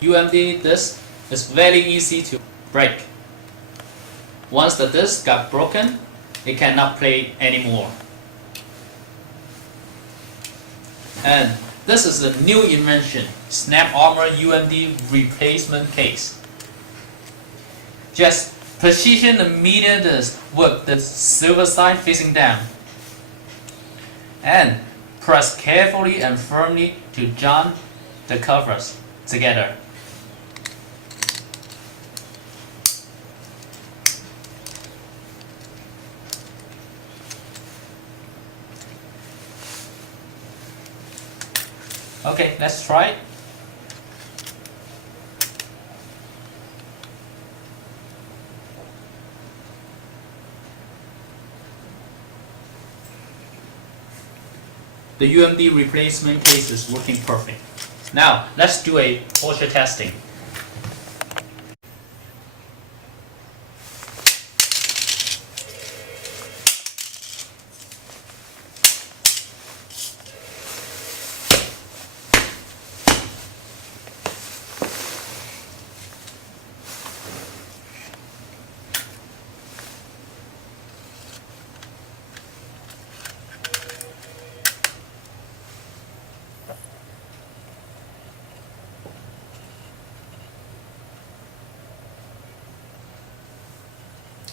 UMD disc is very easy to break. Once the disc got broken, it cannot play anymore. And this is a new invention, Snap Armor UMD replacement case. Just position the media disc with the silver side facing down, and press carefully and firmly to jam the covers together. Okay, let's try it. The UMD replacement case is working perfect. Now, let's do a torture testing.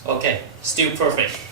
Okay, still perfect.